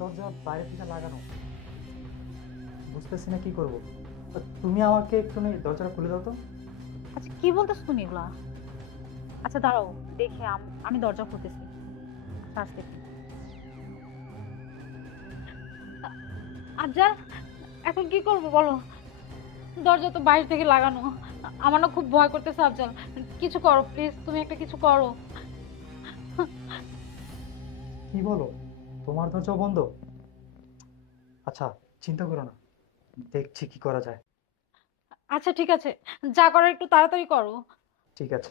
দরজা বাইরে থেকে লাগানো, বুঝতেছি না কি করব। তুমি আমাকে একটু দরজাটা খুলে দাও তো। আচ্ছা কি বলতেছো তুমি এগুলা? আচ্ছা দাঁড়াও, দেখে আমি দরজা খুলতেছি। আস্তে আস্তে। আফজাল, এখন কি করবো বলো? দরজা তো বাইরে থেকে লাগানো। আমার না খুব ভয় করতেছে আফজাল। কিছু করো প্লিজ, তুমি একটা কিছু করো। কি বলো, তোমার দরজাও বন্ধ? আচ্ছা, চিন্তা করো না, দেখছি কি করা যায়। আচ্ছা ঠিক আছে, যা করার একটু তাড়াতাড়ি করো। ঠিক আছে।